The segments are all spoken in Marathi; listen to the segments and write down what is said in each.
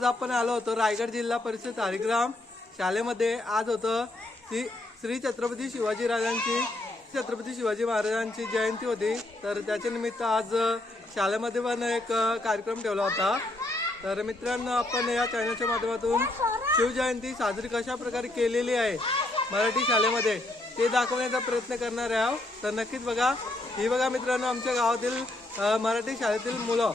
आज आपण आलो होतो रायगड जिल्हा परिषद हरिग्राम शाळेमध्ये. आज होतं श्री श्री छत्रपती शिवाजी राजांची छत्रपती शिवाजी महाराजांची जयंती होती. तर त्याच्या निमित्त आज शाळेमध्ये पण एक कार्यक्रम ठेवला होता. तर मित्रांनो आपण या चॅनलच्या माध्यमातून शिवजयंती साजरी कशा प्रकारे केलेली आहे मराठी शाळेमध्ये ते दाखवण्याचा प्रयत्न करणार आहोत. तर नक्कीच बघा ही बघा मित्रांनो आमच्या गावातील मराठी शाळेतील मुलं.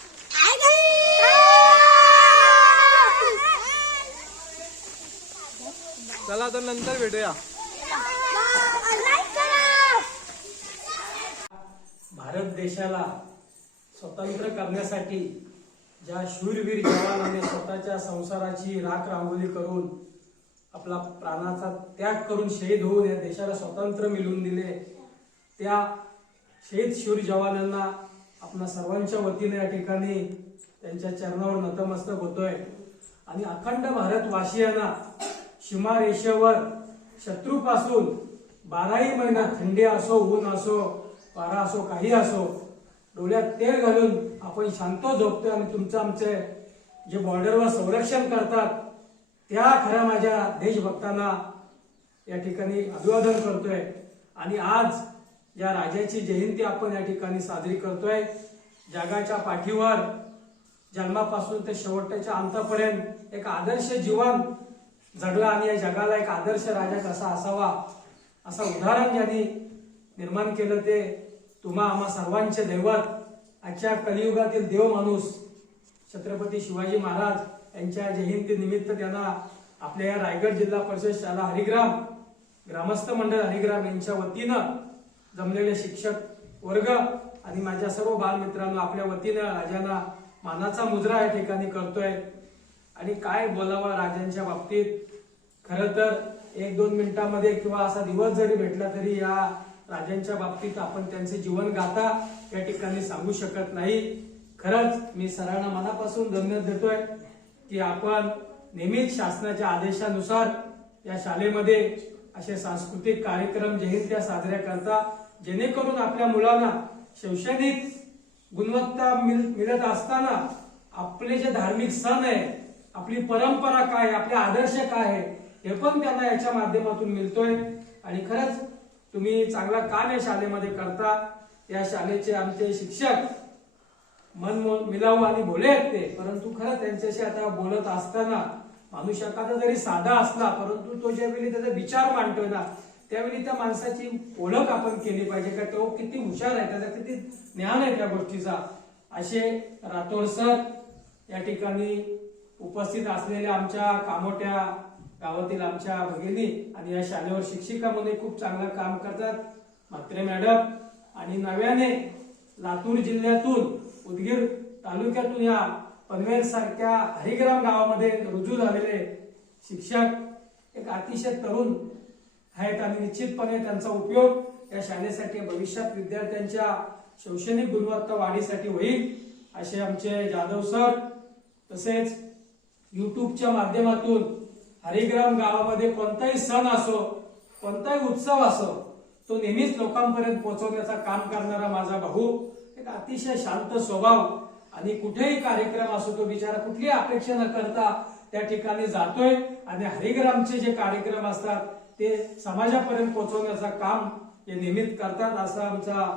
चला तर नंतर भेटूया. भारत देशाला स्वतंत्र करण्यासाठी ज्या शूरवीर जवानाने स्वतःच्या संसाराची राख रांगोळी करून आपला प्राणाचा त्याग करून शहीद होऊन या देशाला स्वतंत्र मिळवून दिले त्या शहीद शूर जवानांना आपल्या सर्वांच्या वतीने या ठिकाणी त्यांच्या चरणावर नतमस्तक होतोय. आणि अखंड भारतवासियांना सीमारेषेवर शत्रूपासून बाराही महिना थंडी असो ऊन असो पारा असो काही असो डोळ्यात तेल घालून आपण शांत झोपतोय आणि तुमचं आमचे जे बॉर्डरवर संरक्षण करतात त्या खऱ्या माझ्या देशभक्तांना या ठिकाणी अभिवादन करतोय. आणि आज या राजाची जयंती आपण या ठिकाणी साजरी करतोय. जगाच्या पाठीवर जन्मापासून ते शेवटच्या अंतापर्यंत एक आदर्श जीवन जगला आणि या जगाला एक आदर्श राजा कसा असावा? असं उदाहरण ज्यांनी निर्माण केलं ते तुम्हा आम्हा सर्वांचे दैवत आजच्या कलियुगातील देव माणूस छत्रपती शिवाजी महाराज यांच्या जयंती निमित्त त्यांना आपल्या या रायगड जिल्हा परिषद शाला हरिग्राम ग्रामस्थ मंडळ हरिग्राम यांच्या वतीनं जमलेले शिक्षक वर्ग आणि माझ्या सर्व बालमित्रांनो आपल्या वतीनं राजांना मानाचा मुजरा या ठिकाणी करतोय. आणि काय बोलावं राजांच्या बाबतीत? खरं तर एक दोन मिनिटांमध्ये किंवा असा दिवस जरी भेटला तरी या राजांच्या बाबतीत आपण त्यांचे जीवन गाथा या ठिकाणी सांगू शकत नाही. खरंच मी सरांना मनापासून धन्यवाद देतोय की आपण नेहमीच शासनाच्या आदेशानुसार या शाळेमध्ये असे सांस्कृतिक कार्यक्रम जयंत्या साजऱ्या करता जेणेकरून आपल्या मुलांना शैक्षणिक गुणवत्ता मिळ- मिळत असताना आपले जे धार्मिक सण आहे आपली परंपरा काय आहे, आपले आदर्श काय आहे हे पण त्यांना याच्या माध्यमातून मिळतोय. आणि खरंच तुम्ही चांगला काम या शाळेमध्ये करता. या शाळेचे आमचे शिक्षक मन मो- मिलावू आणि भोले आहेत ते. परंतु खरं त्यांच्याशी आता बोलत असताना माणूस एखादा जरी साधा असला परंतु तो ज्यावेळी त्याचा विचार मांडतोय ना त्यावेळी त्या माणसाची ओळख आपण केली पाहिजे. का तो किती हुशार आहे त्याचा किती ज्ञान आहे त्या गोष्टीचा. असे राठोड सर या ठिकाणी उपस्थित असलेल्या आमच्या कामोट्या गावातील आमच्या भगिनी आणि या शाळेवर शिक्षिका म्हणून खूप चांगलं काम करतात. म्हात्रे मॅडम आणि नव्याने लातूर जिल्ह्यातून उदगीर तालुक्यातून या पनवेल सारख्या हरिग्राम गावामध्ये रुजू झालेले शिक्षक एक अतिशय तरुण आहेत आणि निश्चितपणे त्यांचा उपयोग या शाळेसाठी भविष्यात विद्यार्थ्यांच्या शैक्षणिक गुणवत्ता वाढीसाठी होईल असे आमचे जाधव सर तसेच युट्यूबच्या माध्यमातून हरिग्राम गावामध्ये कोणताही सण असो कोणताही उत्सव असो तो नेहमीच लोकांपर्यंत पोहोचवण्याचा काम करणारा माझा भाऊ. एक अतिशय शांत स्वभाव आणि कुठेही कार्यक्रम असो तो बिचारा कुठली अपेक्षा न करता त्या ठिकाणी जातोय आणि हरिग्रामचे जे कार्यक्रम असतात ते समाजापर्यंत पोहोचवण्याचं काम हे नेहमीच करतात. असा आमचा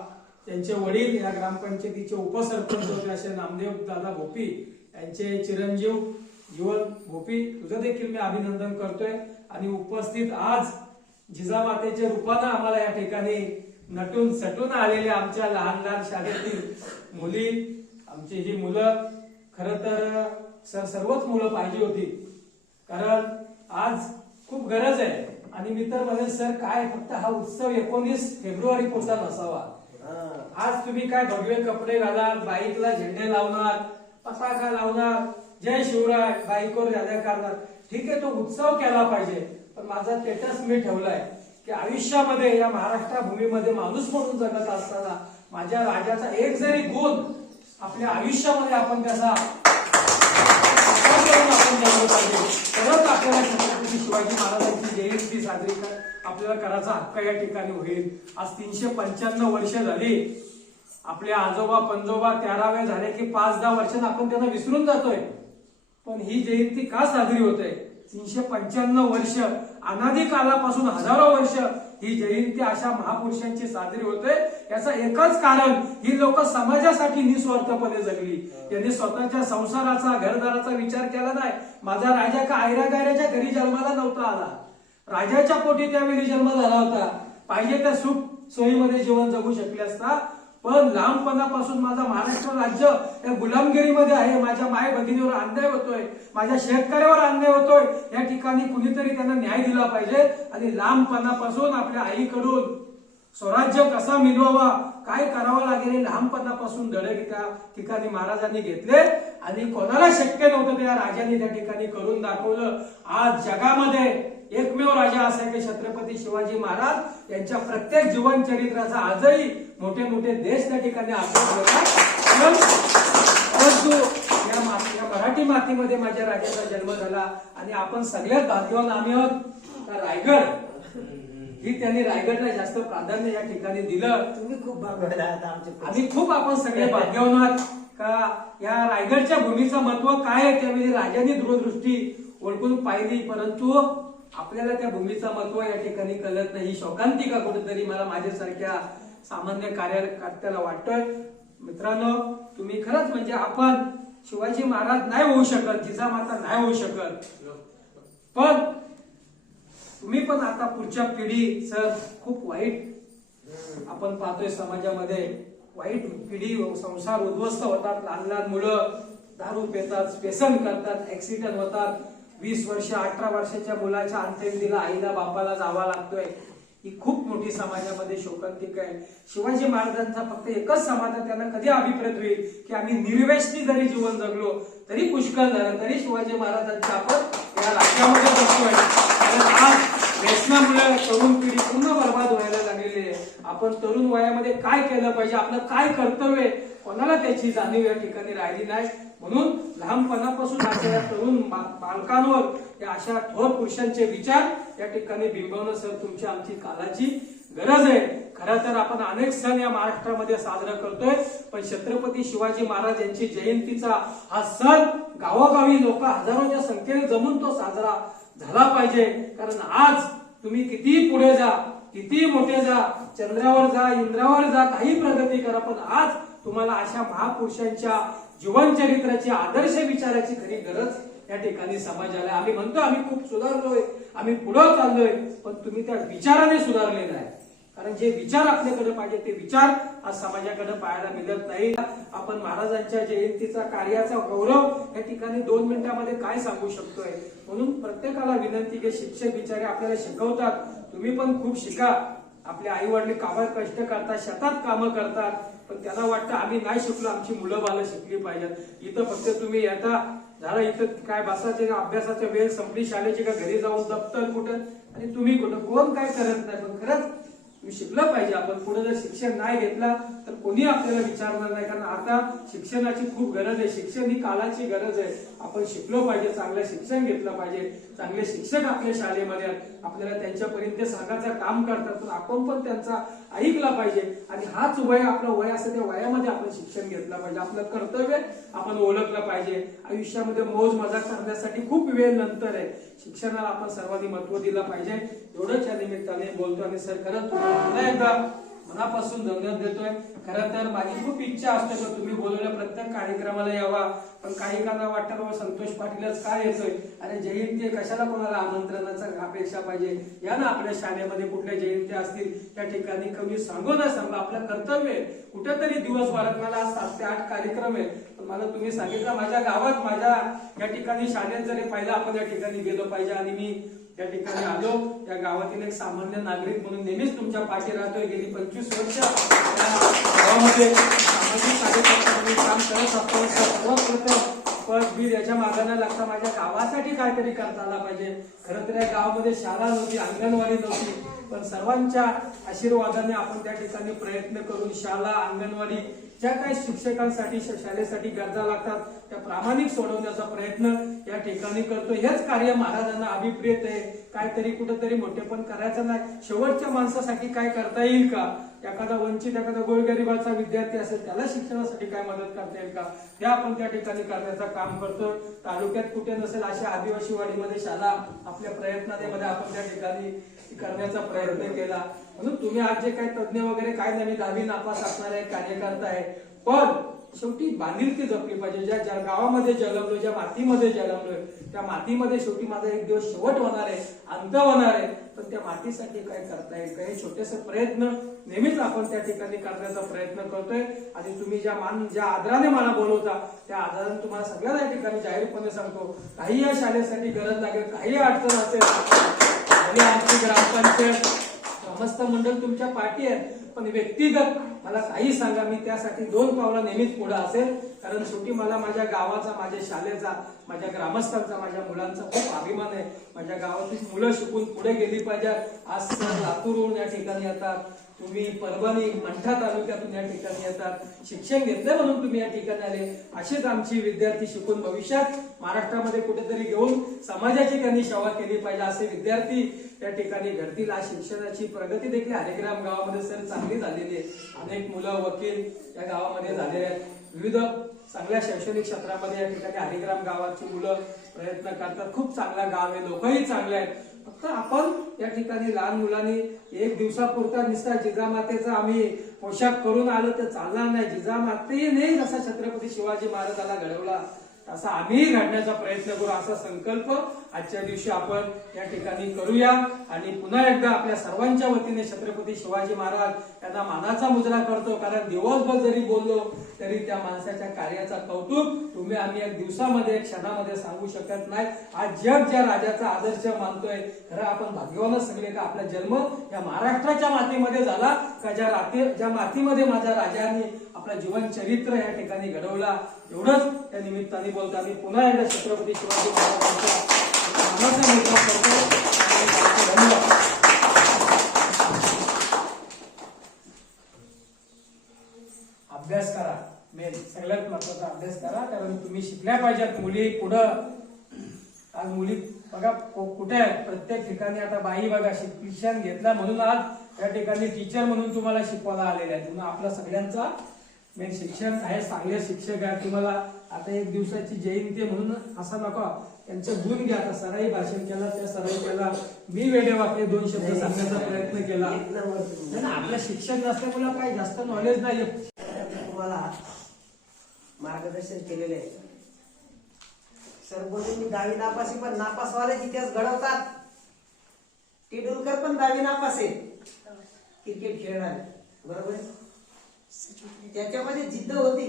त्यांचे वडील या ग्रामपंचायतीचे उपसरपंच होते असे नामदेव दादा भोपी यांचे चिरंजीव जीवन भोपी तुझं देखील मी अभिनंदन करतोय. आणि उपस्थित आज जिजामातेच्या रूपानं आम्हाला या ठिकाणी नटून सटून आलेल्या आमच्या लहान लहान शाळेतील मुली आमची ही मुलं खर तर सर सर्वच मुलं पाहिजे होती. कारण आज खूप गरज आहे. आणि मी तर म्हणेन सर काय फक्त हा उत्सव एकोणीस फेब्रुवारी पुरता नसावा आज तुम्ही काय भगवे कपडे घालाल बाईकला झेंडे लावणार पताका लावणार जय शिवराय बाईकवर याद्या करणार ठीक आहे तो उत्सव केला पाहिजे. पण माझा स्टेटस मी ठेवलाय की आयुष्यामध्ये या महाराष्ट्र भूमीमध्ये माणूस म्हणून जगत असताना माझ्या राजाचा एक जरी गुण आपल्या आयुष्यामध्ये आपण त्याचा आपण तरच आपल्याला छत्रपती शिवाजी महाराजांची जयंती साजरी कर आपल्याला करायचा हक्क या ठिकाणी होईल. आज तीनशे पंच्याण्णव वर्ष झाली. आपले आजोबा पंजोबा तेरावे झाले की पाच दहा वर्षांनी आपण त्यांना विसरून जातोय. पण ही जयंती का साजरी होते? तीनशे पंच्याण्णव वर्ष अनादी कालापासून हजारो वर्ष ही जयंती अशा महापुरुषांची साजरी होते. याचं एकच कारण ही लोक समाजासाठी निस्वार्थपणे जगली. त्यांनी स्वतःच्या संसाराचा घरदाराचा विचार केला नाही. माझा राजा का आयरा गायराच्या घरी जन्माला नव्हता आला? राजाच्या पोटी त्यावेळी जन्म झाला होता. पाहिजे त्या सुख सोयीमध्ये जीवन जगू शकले असता. पण लहानपणापासून माझा महाराष्ट्र राज्य या गुलामगिरीमध्ये आहे. माझ्या माय भगिनीवर अन्याय होतोय माझ्या शेतकऱ्यावर अन्याय होतोय या ठिकाणी कुणीतरी त्यांना न्याय दिला पाहिजे. आणि लहानपणापासून आपल्या आईकडून स्वराज्य कसा मिळवावा काय करावं लागेल लहानपणापासून धडे त्या ठिकाणी महाराजांनी घेतले. आणि कोणाला शक्य नव्हतं त्या राजांनी त्या ठिकाणी करून दाखवलं. आज जगामध्ये एकमेव राजा असा की छत्रपती शिवाजी महाराज. यांच्या प्रत्येक जीवन चरित्राचा आजही मोठे मोठे देश त्या ठिकाणी अभ्यास करतात. परंतु या मराठी मातीमध्ये माझ्या राजाचा जन्म झाला आणि आपण सगळ्यात भाग्यवान आम्ही आहोत का रायगड? ही त्यांनी रायगडला जास्त प्राधान्य या ठिकाणी दिलं. तुम्ही खूप भागवत आहात आमचे आम्ही खूप आपण सगळे भाग्यवान आहात. का या रायगडच्या भूमीचं महत्त्व काय आहे त्यावेळी राजांनी दूरदृष्टी ओळखून पाहिली. परंतु आपल्याला त्या भूमीचं महत्त्व या ठिकाणी कळत नाही. शोकांतिका कुठेतरी मला माझ्यासारख्या सामान्य कार्यकर्त्याला वाटतोय. मित्रांनो तुम्ही खरंच म्हणजे आपण शिवाजी महाराज नाही होऊ शकत जिजामाता नाही होऊ शकत. पण तुम्ही पण आता पुढच्या पिढी सर खूप वाईट आपण पाहतोय समाजामध्ये. वाईट पिढी संसार उद्ध्वस्त होतात लहान लहान मुलं दारू पेतात व्यसन करतात ऍक्सिडेंट होतात. वीस वर्ष अठरा वर्षाच्या मुलाच्या अंत्यविधीला आईला बापाला जावा लागतोय. ही खूप मोठी समाजामध्ये शोकांतिक आहे. शिवाजी महाराजांचा फक्त एकच समाधान त्यांना कधी अभिप्रेत होईल की आम्ही निर्वेशनी जरी जीवन जगलो तरी पुष्कळ झालं तरी शिवाजी महाराजांच्या आपण या राज्यामध्ये बसतोय आज व्यसनामुळे तरुण पिढी पूर्ण बर्बाद व्हायला लागलेली आहे. आपण तरुण वयामध्ये काय केलं पाहिजे आपलं काय कर्तव्य कोणाला त्याची जाणीव या ठिकाणी राहिली नाही? म्हणून लहानपणापासून अशा या तरुण बालकांवर या अशा थोर पुरुषांचे विचार या ठिकाणी बिंबवणं सर तुमची आमची कालाची गरज आहे. खरं तर आपण अनेक सण या महाराष्ट्रामध्ये साजरा करतोय पण छत्रपती शिवाजी महाराज यांची जयंतीचा हा सण गावोगावी लोक हजारोच्या संख्येने जमून तो साजरा झाला पाहिजे. कारण आज तुम्ही किती पुढे जा किती मोठे जा चंद्रावर जा इंद्रावर जा काही प्रगती करा पण आज तुम्हाला अशा महापुरुषांच्या जीवन चरित्राची आदर्श विचाराची खरी गरज या ठिकाणी समाजाला आम्ही म्हणतो आम्ही खूप सुधारलोय आम्ही पुढं चाललोय पण तुम्ही त्या विचाराने सुधारले नाही कारण जे विचार आपल्याकडे पाहिजे ते विचार आज समाजाकडे पाहायला मिळत नाही. आपण महाराजांच्या जयंतीचा कार्याचा गौरव या ठिकाणी दोन मिनिटांमध्ये काय सांगू शकतोय? म्हणून प्रत्येकाला विनंती की शिक्षक विचारे आपल्याला शिकवतात. तुम्ही पण खूप शिका. आपले आई वडील कामात कष्ट करतात शेतात कामं करतात पण त्यांना वाटतं आम्ही नाही शिकलो आमची मुलं बालं शिकली पाहिजेत. इथं फक्त तुम्ही येता. झाला इथं काय बसायचे का? अभ्यासाचा वेळ संपली शाळेची का? घरी जाऊन दप्तर कुठं? आणि तुम्ही कुठं? कोण काय करत नाही? पण खरंच तुम्ही शिकलं पाहिजे. आपण पुढे जर शिक्षण नाही घेतला तर कोणी आपल्याला विचारणार नाही? कारण आता शिक्षणाची खूप गरज आहे. शिक्षण ही काळाची गरज आहे. आपण शिकलो पाहिजे चांगलं शिक्षण घेतलं पाहिजे चांगले शिक्षक आपल्या शाळेमध्ये आपल्याला त्यांच्यापर्यंत सांगायचं काम करतात पण आपण पण त्यांचा ऐकला पाहिजे. आणि हाच वय आपलं वय असं त्या वयामध्ये आपण शिक्षण घेतलं पाहिजे. आपलं कर्तव्य आपण ओळखलं पाहिजे. आयुष्यामध्ये मोज मजा करण्यासाठी खूप वेळ नंतर आहे. शिक्षणाला आपण सर्वांनी महत्त्व दिलं पाहिजे. एवढंच या निमित्ताने बोलतो आणि सर खरंच तुम्हाला एकदा मनापासून धन्यवाद देतोय. खरं तर माझी खूप इच्छा असते का तुम्ही बोलवल्या प्रत्येक कार्यक्रमाला यावा. पण काही काना वाटतं बाबा संतोष पाटीलच काय येतोय? अरे जयंती कशाला कोणाला आमंत्रणाचा अपेक्षा पाहिजे? या ना आपल्या शाळेमध्ये कुठल्या जयंती असतील त्या ठिकाणी कमी सांगू ना सांगू. आपलं कर्तव्य आहे. कुठेतरी दिवस वाढत मला सात ते आठ कार्यक्रम आहे पण मला तुम्ही सांगितलं माझ्या गावात माझ्या या ठिकाणी शाळेत जरी पाहिलं आपण या ठिकाणी गेलो पाहिजे. आणि मी त्या ठिकाणी आलो. या गावातील एक सामान्य नागरिक म्हणून नेहमीच तुमच्या पाठी राहतोय. गेली पंचवीस वर्ष गावामध्ये सामाजिक कार्यकर्ता म्हणून काम करत असतो. सर्वप्रथम पद बीर याच्या मागायला लागता माझ्या गावासाठी काहीतरी करता आला पाहिजे. खरं तर या गावामध्ये शाळा नव्हती अंगणवाडी नव्हती. पण सर्वांच्या आशीर्वादाने आपण त्या ठिकाणी प्रयत्न करून शाळा अंगणवाडी ज्या काही शिक्षकांसाठी शाळेसाठी गरजा लागतात त्या प्रामाणिक सोडवण्याचा प्रयत्न या ठिकाणी करतो. हेच कार्य महाराजांना अभिप्रेत आहे. काहीतरी कुठंतरी मोठेपण करायचं नाही. शेवटच्या माणसासाठी काय करता येईल का? एखादा वंचित एखादा गोरगरिबाचा विद्यार्थी असेल त्याला शिक्षणासाठी काय मदत करता येईल का? हे आपण त्या ठिकाणी करण्याचं काम करतोय. तालुक्यात कुठे नसेल अशा आदिवासी वाडीमध्ये शाळा आपल्या प्रयत्नामध्ये आपण त्या ठिकाणी करण्याचा प्रयत्न केला. म्हणून तुम्ही आज जे काही तज्ञ वगैरे काय नाही मी दहावी नापास असणारे कार्यकर्ता आहे पण शेवटी बांधिलकी जपली पाहिजे. ज्या ज्या गावामध्ये जन्मलो ज्या मातीमध्ये जन्मलोय त्या मातीमध्ये शेवटी माझा एक दिवस शेवट होणार आहे अंत होणार आहे. पण त्या मातीसाठी काय करता येईल काही छोटेसे प्रयत्न नेहमीच आपण त्या ठिकाणी करण्याचा प्रयत्न करतोय. आणि तुम्ही ज्या मान ज्या आदराने मला बोलवता त्या आदराने तुम्हाला सगळ्या या ठिकाणी जाहीरपणे सांगतो. काही या शाळेसाठी गरज लागेल काही अडचण असेल. आमची ग्रामपंचायत समस्त मंडळ तुमच्या पाठी आहे पण व्यक्तिगत मला काही सांगा मी त्यासाठी दोन पावलं नेहमीच पुढं असेल. कारण शेवटी मला माझ्या गावाचा माझ्या शाळेचा माझ्या ग्रामस्थांचा माझ्या मुलांचा खूप अभिमान आहे. माझ्या गावातील मुलं शिकून पुढे गेली पाहिजेत आज सर लातूरहून या ठिकाणी येतात. तुम्ही परभणी मंठा तालुक्यातून या ठिकाणी येतात. शिक्षण घेतलं म्हणून तुम्ही या ठिकाणी आले. असेच आमची विद्यार्थी शिकून भविष्यात महाराष्ट्रामध्ये कुठेतरी घेऊन समाजाची त्यांनी सेवा केली पाहिजे असे विद्यार्थी त्या ठिकाणी घडतील. आज शिक्षणाची प्रगती देखील हरिग्राम गावामध्ये सर चांगली झालेली आहे. अनेक मुलं वकील या गावामध्ये झालेले आहेत. विविध चांगल्या शैक्षणिक क्षेत्रामध्ये या ठिकाणी हरिग्राम गावाची मुलं प्रयत्न करतात. खूप चांगला गाव आहे. लोकही चांगले आहेत. फक्त आपण या ठिकाणी लहान मुलांनी एक दिवसापुरता निसता जिजामातेचा आम्ही पोशाख करून आलो तर चालणार नाही. जिजामातेने जसा छत्रपती शिवाजी महाराजाला घडवला असा आम्ही घडण्याचा प्रयत्न करू असा संकल्प आजच्या दिवशी आपण या ठिकाणी करूया. आणि पुन्हा एकदा आपल्या सर्वांच्या वतीने छत्रपती शिवाजी महाराज यांना मानाचा मुजरा करतो. कारण दिवसभर जरी बोललो तरी त्या माणसाच्या कार्याचा कौतुक तुम्ही आम्ही एक दिवसामध्ये एक क्षणामध्ये सांगू शकत नाही. आज जग ज्या राजाचा आदर्श मानतोय खरं आपण भाग्यवानच सांगले का? आपला जन्म या महाराष्ट्राच्या मातीमध्ये झाला का? ज्या राती ज्या मातीमध्ये माझ्या राजांनी आपला जीवन चरित्र या ठिकाणी घडवला एवढंच त्या निमित्ताने बोलता पुन्हा एकदा छत्रपती शिवाजी महाराजांचा करतो. धन्यवाद अभ्यास करा. मेन सगळ्यात महत्त्वाचा अभ्यास करा. कारण तुम्ही शिकल्या पाहिजेत मुली पुढं. आज मुली बघा कुठे आहेत प्रत्येक ठिकाणी आता बाई बघा शिक्षण घेतलं म्हणून आज त्या ठिकाणी टीचर म्हणून तुम्हाला शिकवायला आलेले आहेत. म्हणून आपला सगळ्यांचा मेन शिक्षण आहे चांगले शिक्षक आहे. तुम्हाला आता एक दिवसाची जयंती म्हणून असं नका. त्यांचे गुण घ्या. आता सराई भाषण केलं त्या सराई केला. मी वेडे वाक्य दोन शब्द सांगण्याचा प्रयत्न केला. एक नंबर तुम्ही. नाही ना, आपलं शिक्षण नसल्यामुळे काही जास्त नॉलेज नाही तुम्हाला मार्गदर्शन केलेले आहे. सर बोलले मी दहावी नापासी पण नापासवालेच इतिहास घडवतात. टेंडुलकर पण दहावी नापास आहे. क्रिकेट खेळणार. बरोबर? त्याच्यामध्ये जिद्द होती.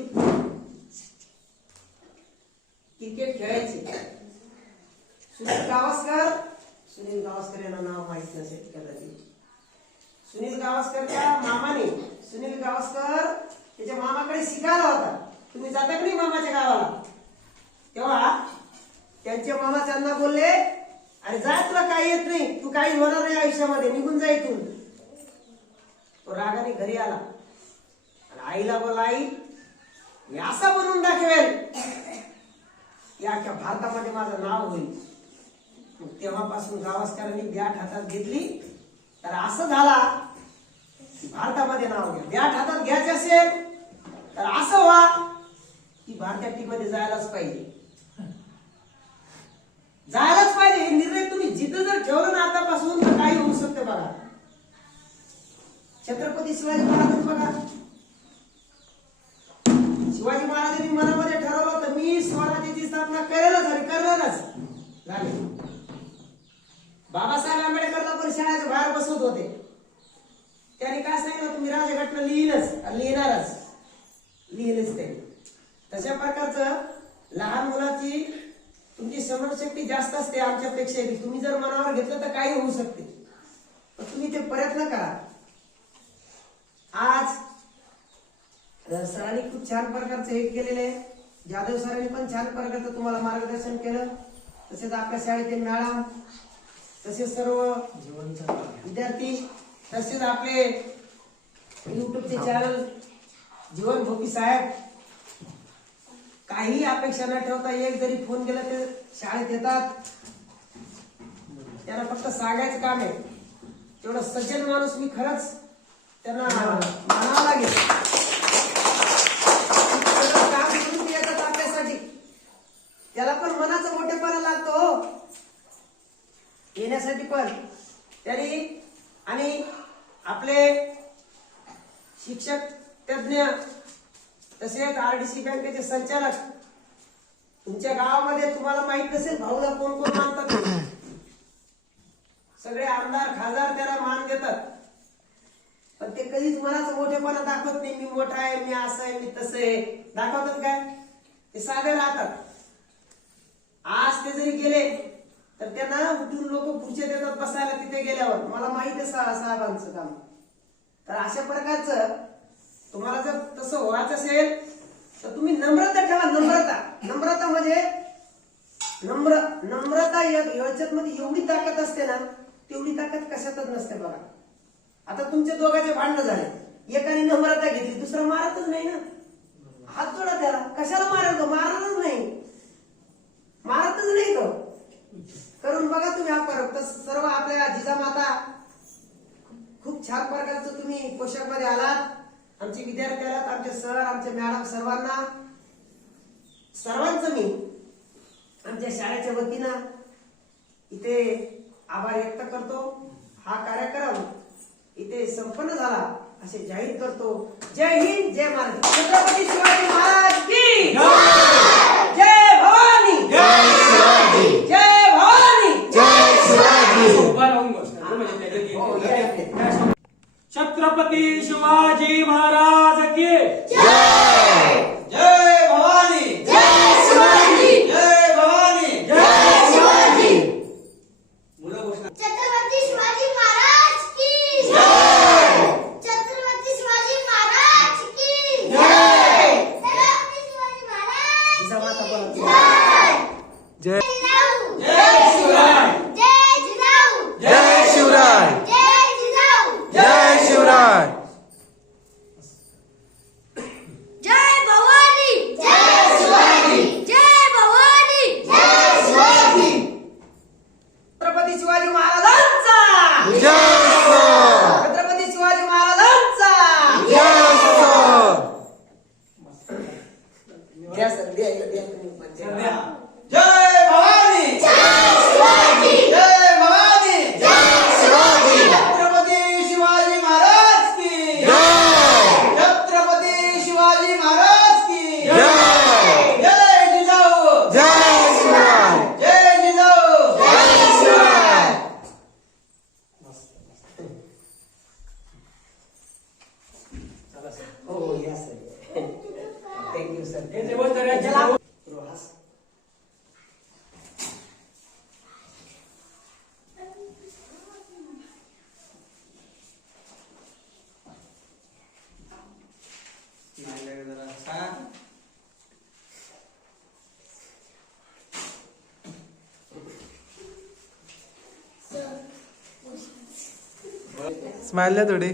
क्रिकेट खेळायची. सुनील गावस्कर सुनील गावस्कर यांना नाव माहीत नसेल कदाचित. सुनील गावस्करच्या मामाने सुनील गावस्कर त्याच्या मामाकडे शिकायला होता. तुम्ही जाता का नाही मामाच्या गावाला? तेव्हा त्यांचे मामा त्यांना बोलले अरे जा तुला काही येत नाही. तू काही होणार नाही आयुष्यामध्ये. निघून जा इथून. तो रागाने घरी आला. आईला बोला आई मी असा बनवून दाखवेल. की अख्ख्या भारतामध्ये माझं नाव होईल. मग तेव्हापासून गावस्करांनी बॅट हातात घेतली. तर असं झाला की भारतामध्ये नाव घ्या. बॅट हातात घ्यायचे असेल तर असं व्हा की भारतीय टीममध्ये जायलाच पाहिजे. जायलाच पाहिजे. हे निर्णय तुम्ही जिथं जर ठेवलं ना आतापासून तर काही होऊ शकते बघा. छत्रपती शिवाजी महाराज बघा. शिवाजी महाराजांनी मनामध्ये ठरवलं तर मी स्वराज्याची स्थापना करेलच आणि करणारच. झाले. बाबासाहेब आंबेडकरला पण शाळेच्या बाहेर बसवत होते. त्यांनी काय सांगितलं? तुम्ही राजघटना लिहिलच आणि लिहिणारच. लिहिलेच ते. तशा प्रकारचं लहान मुलाची तुमची स्मरणशक्ती जास्त असते आमच्यापेक्षा. तुम्ही जर मनावर घेतलं तर काही होऊ शकते. पण तुम्ही ते प्रयत्न करा. आज सरांनी खूप छान प्रकारचं हे केलेलं आहे. जाधव सरांनी पण छान प्रकारचं तुम्हाला मार्गदर्शन केलं. तसेच आपल्या शाळेतील मॅडम तसेच सर्व विद्यार्थी तसेच आपले युट्यूबचे चॅनल जीवन भोपी साहेब. काही अपेक्षा न ठेवता एक जरी फोन केला तर शाळेत येतात. त्यांना फक्त सांगायचं काम आहे. तेवढं सज्जन माणूस मी खरंच त्यांना मानावं लागेल सगळं काम सोडून ते येतात आपल्यासाठी त्याला पण मनाचा मोठेपणा लागतो हो येण्यासाठी पण त्यांनी आणि आपले शिक्षक तज्ञ तसेच आरडीसी बँकेचे संचालक तुमच्या गावामध्ये तुम्हाला माहीत नसेल भाऊला कोण कोण मानतात सगळे आमदार खासदार त्याला मान देतात. पण ते कधीच मलाच मोठेपणा दाखवत नाही मी मोठा आहे मी असं आहे मी तसं आहे. दाखवतात काय? ते साधे राहतात. आज ते जरी गेले तर त्यांना उठून लोक खुर्च्या देतात बसायला तिथे गेल्यावर. मला माहीत आहे साहेबांचं काम. तर अशा प्रकारचं तुम्हाला जर तसं व्हायचं असेल तर तुम्ही नम्रता ठेवा नम्रता. नम्रता म्हणजे नम्र नम्रता याच्यात मध्ये एवढी ताकद असते ना तेवढी ताकद कशातच नसते बघा. आता तुमच्या दोघांचे भांडणं झाले. एकाने नम्रता घेतली दुसरा मारतच नाही ना. हात जोडा त्याला. कशाला मारेल मारणार मारतच नाही मारतच नाही तो करून बघा तुम्ही हा फरक तर सर्व आपल्या जिजामाता खूप छान प्रकारचं तुम्ही पोशाखमध्ये आलात आमचे विद्यार्थी आलात आमचे आमचे मॅडम सर्वांना सर्वांचं मी आमच्या शाळेच्या वतीनं इथे आभार व्यक्त करतो. हा कार्यक्रम इथे संपन्न झाला असे जाहीर करतो. जय हिंद जय महाराज. छत्रपती शिवाजी महाराज की जय! भवानी! जय भवानी! उभा राहून छत्रपती शिवाजी महाराज की। जय। भवानी। जय भवानी। मुलं घोषणा छत्रपती शिवाजी महाराज की। छत्रपती शिवाजी महाराज की। छत्रपती शिवाजी महाराज बोलत जय। സ്മൈലിലെ തൊടി